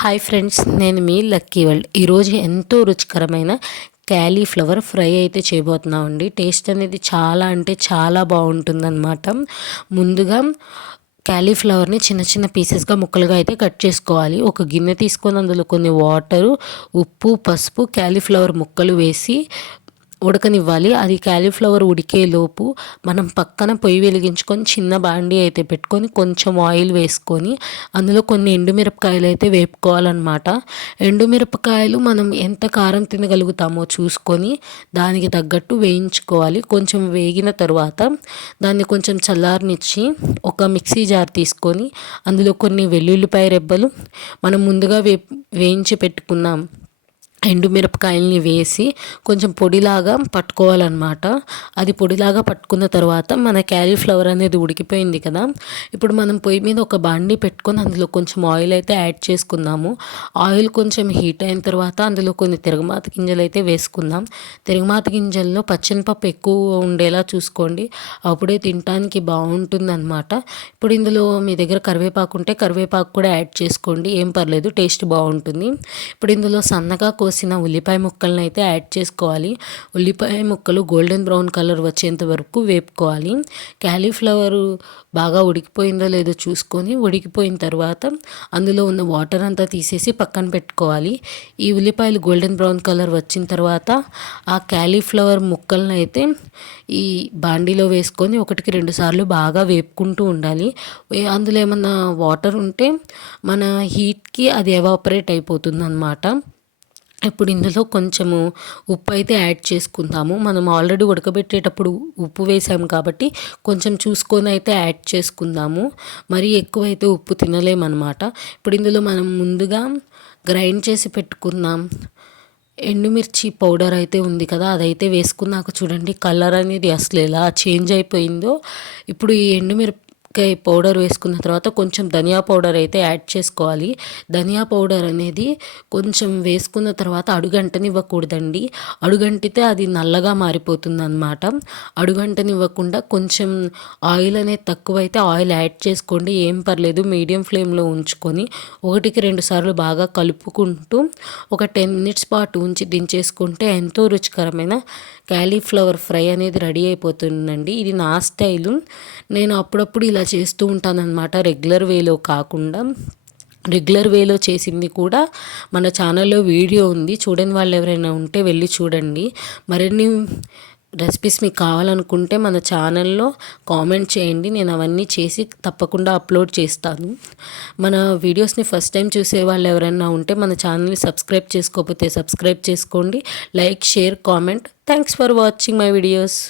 Hi friends నేను మీ lucky world ఈరోజు ఎంతో రుచికరమైన క్యాలీఫ్లవర్ ఫ్రై అయితే చేయబోతున్నామండి. టేస్ట్ అనేది చాలా అంటే చాలా బాగుంటుందన్నమాట. ముందుగా క్యాలీఫ్లవర్ని చిన్న చిన్న పీసెస్గా ముక్కలుగా అయితే కట్ చేసుకోవాలి. ఒక గిన్నె తీసుకొని అందులో కొన్ని వాటరు ఉప్పు పసుపు క్యాలీఫ్లవర్ ముక్కలు వేసి ఉడకనివ్వాలి. అది క్యాలీఫ్లవర్ ఉడికేలోపు మనం పక్కన పొయ్యి వెలిగించుకొని చిన్న బాండి అయితే పెట్టుకొని కొంచెం ఆయిల్ వేసుకొని అందులో కొన్ని ఎండుమిరపకాయలు అయితే వేపుకోవాలన్నమాట. ఎండుమిరపకాయలు మనం ఎంత కారం తినగలుగుతామో చూసుకొని దానికి తగ్గట్టు వేయించుకోవాలి. కొంచెం వేగిన తర్వాత దాన్ని కొంచెం చల్లారనిచ్చి ఒక మిక్సీ జార్ తీసుకొని అందులో కొన్ని వెల్లుల్లిపాయ రెబ్బలు మనం ముందుగా వే వేయించి పెట్టుకున్నాం. ఎండుమిరపకాయల్ని వేసి కొంచెం పొడిలాగా పట్టుకోవాలన్నమాట. అది పొడిలాగా పట్టుకున్న తర్వాత మన క్యాలీఫ్లవర్ అనేది ఉడికిపోయింది కదా. ఇప్పుడు మనం పొయ్యి మీద ఒక బాండి పెట్టుకొని అందులో కొంచెం ఆయిల్ అయితే యాడ్ చేసుకుందాము. ఆయిల్ కొంచెం హీట్ అయిన తర్వాత అందులో కొన్ని తిరగమాత గింజలు అయితే వేసుకుందాం. తిరగమాత గింజల్లో పచ్చనిపప్పు ఎక్కువ ఉండేలా చూసుకోండి. అప్పుడే తినడానికి బాగుంటుంది అనమాట ఇప్పుడు ఇందులో మీ దగ్గర కరివేపాకు ఉంటే కరివేపాకు కూడా యాడ్ చేసుకోండి. ఏం పర్లేదు టేస్ట్ బాగుంటుంది. ఇప్పుడు ఇందులో సన్నగా కోసిన ఉల్లిపాయ ముక్కలను అయితే యాడ్ చేసుకోవాలి. ఉల్లిపాయ ముక్కలు గోల్డెన్ బ్రౌన్ కలర్ వచ్చేంత వరకు వేపుకోవాలి. క్యాలీఫ్లవర్ బాగా ఉడికిపోయిందో లేదో చూసుకొని ఉడికిపోయిన తర్వాత అందులో ఉన్న వాటర్ అంతా తీసేసి పక్కన పెట్టుకోవాలి. ఈ ఉల్లిపాయలు గోల్డెన్ బ్రౌన్ కలర్ వచ్చిన తర్వాత ఆ క్యాలీఫ్లవర్ ముక్కలను అయితే ఈ బాండీలో వేసుకొని ఒకటికి రెండు సార్లు బాగా వేపుకుంటూ ఉండాలి. అందులో ఏమన్నా వాటర్ ఉంటే మన హీట్కి అది ఎవాపరేట్ అయిపోతుంది అనమాట ఇప్పుడు ఇందులో కొంచెము ఉప్పు అయితే యాడ్ చేసుకుందాము. మనం ఆల్రెడీ ఉడకబెట్టేటప్పుడు ఉప్పు వేసాము కాబట్టి కొంచెం చూసుకొని అయితే యాడ్ చేసుకుందాము. మరీ ఎక్కువైతే ఉప్పు తినలేమన్నమాట. ఇప్పుడు ఇందులో మనం ముందుగా గ్రైండ్ చేసి పెట్టుకున్నాం ఎండుమిర్చి పౌడర్ అయితే ఉంది కదా అదైతే వేసుకున్నాక చూడండి కలర్ అనేది అసలు ఎలా చేంజ్ అయిపోయిందో. ఇప్పుడు ఈ ఎండుమిరప మిరపకాయ పౌడర్ వేసుకున్న తర్వాత కొంచెం ధనియా పౌడర్ అయితే యాడ్ చేసుకోవాలి. ధనియా పౌడర్ అనేది కొంచెం వేసుకున్న తర్వాత అడుగంటనివ్వకూడదండి. అడుగంటితే అది నల్లగా మారిపోతుంది అనమాట అడుగంటనివ్వకుండా కొంచెం ఆయిల్ అనేది తక్కువైతే ఆయిల్ యాడ్ చేసుకోండి. ఏం పర్లేదు మీడియం ఫ్లేమ్లో ఉంచుకొని ఒకటికి రెండు సార్లు బాగా కలుపుకుంటూ ఒక టెన్ మినిట్స్ పాటు ఉంచి దించేసుకుంటే ఎంతో రుచికరమైన క్యాలీఫ్లవర్ ఫ్రై అనేది రెడీ అయిపోతుందండి. ఇది నా స్టైలు. నేను అప్పుడప్పుడు ఇలా ఇలా చేస్తూ ఉంటానన్నమాట. రెగ్యులర్ వేలో కాకుండా రెగ్యులర్ వేలో చేసింది కూడా మన ఛానల్లో వీడియో ఉంది. చూడని వాళ్ళు ఎవరైనా ఉంటే వెళ్ళి చూడండి. మరిన్ని రెసిపీస్ మీకు కావాలనుకుంటే మన ఛానల్లో కామెంట్ చేయండి. నేను అవన్నీ చేసి తప్పకుండా అప్లోడ్ చేస్తాను. మన వీడియోస్ని ఫస్ట్ టైం చూసే వాళ్ళు ఎవరైనా ఉంటే మన ఛానల్ని సబ్స్క్రైబ్ చేసుకోకపోతే సబ్స్క్రైబ్ చేసుకోండి. Like share comment. Thanks for watching my videos.